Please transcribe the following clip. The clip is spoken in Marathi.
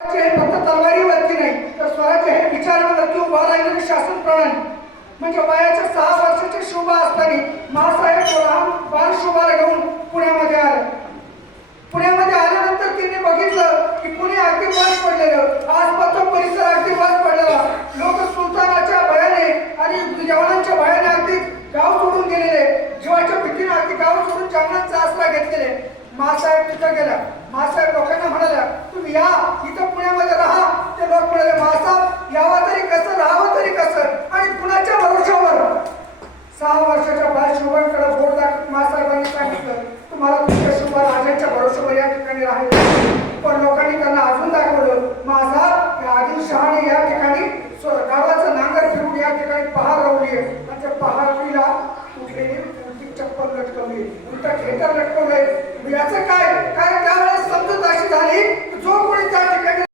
फक्त तलवारीवरती नाही तर स्वराज्य हे विचारांवरती उभा राहिलेले शासन प्रणाली म्हणजे वयाच्या 6 वर्षाचे शोभा असताना मासाहेब लहान बाल शोभाला घेऊन पुण्यामध्ये आले. पुण्यामध्ये आल्यानंतर त्यांनी बघितलं की पुणे अगदी बस पडलेलं, आसपासचा परिसर अगदी बस पडलेला, लोक सुलतानाच्या भयाने आणि जवानांच्या भयाने अगदी गाव सोडून गेलेले, जीवाच्या भीतीने अगदी गाव सोडून जंगलाचा आसरा घेतलेले. मासाहेब तिथं गेला. मासाहेब लोकांना म्हणाल्या, तुम्ही या इथं पुण्यामध्ये राहा. ते लोक म्हणाले, मासाहेब यावं तरी कसं, राहावं तरी कसं, आणि कुणाच्या भरोशावर? 6 वर्षाच्या बाल शोभांकडे बोट दाखवत मासाहेबांनी सांगितलं, तुम्हाला तुमच्या शोभा राजांच्या भरोशावर या ठिकाणी राहायचं. पण लोकांनी त्यांना